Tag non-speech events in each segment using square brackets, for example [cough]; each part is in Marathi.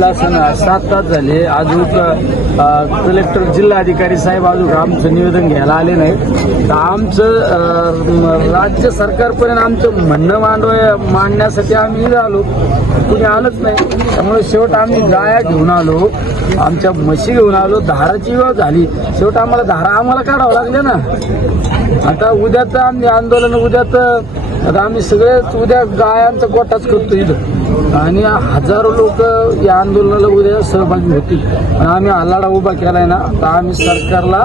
वाजला असताना सात तास झाले. अजून कलेक्टर जिल्हाधिकारी साहेब अजून आमचं निवेदन घ्यायला आले नाही तर आमचं राज्य सरकारपर्यंत आमचं म्हणणं मांडव मांडण्यासाठी आम्ही इथं आलो. कुणी आलंच नाही. त्यामुळे शेवट आम्ही गाया घेऊन आलो. आमच्या म्हशी घेऊन आलो. धाराची वेळ झाली. शेवट आम्हाला धारा आम्हाला काढावं लागले ना. आता उद्या तर आम्ही आंदोलन उद्या तर आता आम्ही सगळेच उद्या गायांचा गोटाच करतो इथं. आणि हजारो लोक या आंदोलनाला उद्या सहभागी होतील. आणि आम्ही आलाडा उभा केलाय ना तर आम्ही सरकारला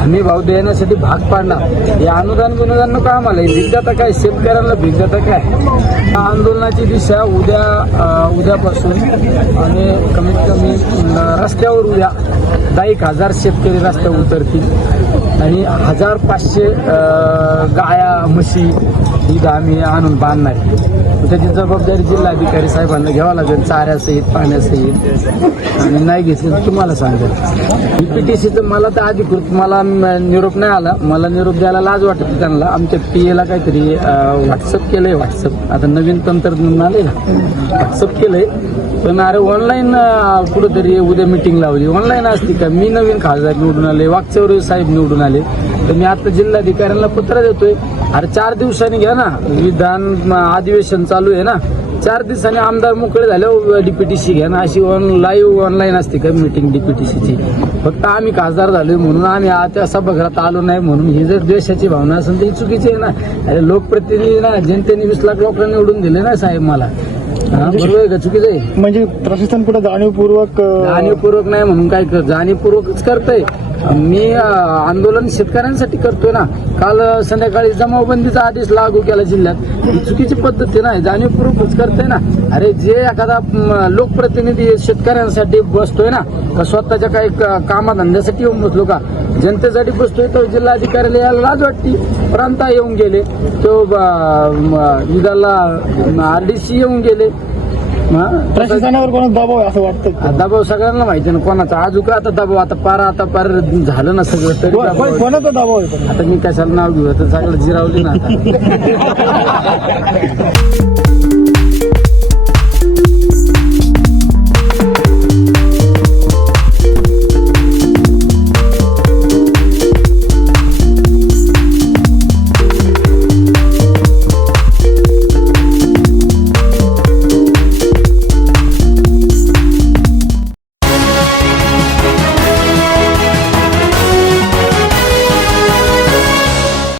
हमी भाव देण्यासाठी भाग पाडला हे अनुदान गुणदान नको आम्हाला हे काय? शेतकऱ्यांना भिकदाता काय? आंदोलनाची दिशा उद्या उद्यापासून आणि कमीत कमी रस्त्यावर उद्या दहा एक हजार शेतकरी रस्त्यावर उतरतील. आणि हजार पाचशे गाया म्हशी इथं आम्ही आणून बांधणार त्याची जबाबदारी जिल्हाधिकारी साहेबांना घ्यावं लागेल चाऱ्यासहित पाण्यासहित. आणि नाही घेतली तर तुम्हाला सांगेल. सीचं मला तर अधिकृत मला निरोप नाही आला. मला निरोप द्यायला लाज वाटत त्यांना. आमच्या पी एला काहीतरी व्हॉट्सअप केलंय व्हॉट्सअप आता नवीन तंत्रज्ञान आले ना. व्हॉट्सअप केलंय. पण अरे ऑनलाईन कुठंतरी उद्या मिटिंग लावली. ऑनलाईन असती का? मी नवीन खासदार निवडून आले वागचौरे साहेब निवडून आले. तर मी आता जिल्हाधिकाऱ्यांना पत्र देतोय. अरे चार दिवसांनी घ्या ना. विधान अधिवेशन चालू आहे ना. चार दिवसांनी आमदार मोकळे झाले डीपीटीसी घ्या ना. अशी ऑन लाईव्ह ऑनलाईन असते का मिटिंग डीपीटीसीची फक्त आम्ही खासदार झालोय म्हणून आम्ही त्या सभागृहात आलो नाही म्हणून. ही जर द्वेषाची भावना असेल तर ही चुकीची आहे ना. अरे लोकप्रतिनिधी ना जनतेने वीस लाख लोकांना निवडून दिले ना साहेब मला. बरोबर आहे का? चुकीचं आहे. म्हणजे प्रशासन कुठं जाणीवपूर्वक अं, जाणीवपूर्वक नाही म्हणून काय कर जाणीवपूर्वकच करतोय. मी अं, आंदोलन शेतकऱ्यांसाठी करतोय ना. काल अं, संध्याकाळी जमावबंदीचा आदेश लागू केला जिल्ह्यात. ही चुकीची पद्धत आहे ना. जाणीवपूर्वकच करतोय ना. अरे जे एखादा म, लोकप्रतिनिधी शेतकऱ्यांसाठी बसतोय ना का स्वतःच्या काही क- कामाधंद्यासाठी येऊन बसलो का? जनतेसाठी बसतोय तर जिल्हाधिकाऱ्याला यायला लाज वाटती प्रांता येऊन गेले तो निघाला आरडीसी येऊन गेले? प्रशासनावर कोणा दबाव आहे असं वाटतं? दबाव सगळ्यांना माहिती ना कोणाचा आजू का आता दबाव आता पार आता पार झालं ना सगळं तरी. कोणाचा दबाव आहे? आता मी कशाला नाव घेऊ आता सगळं जिरावली ना [laughs]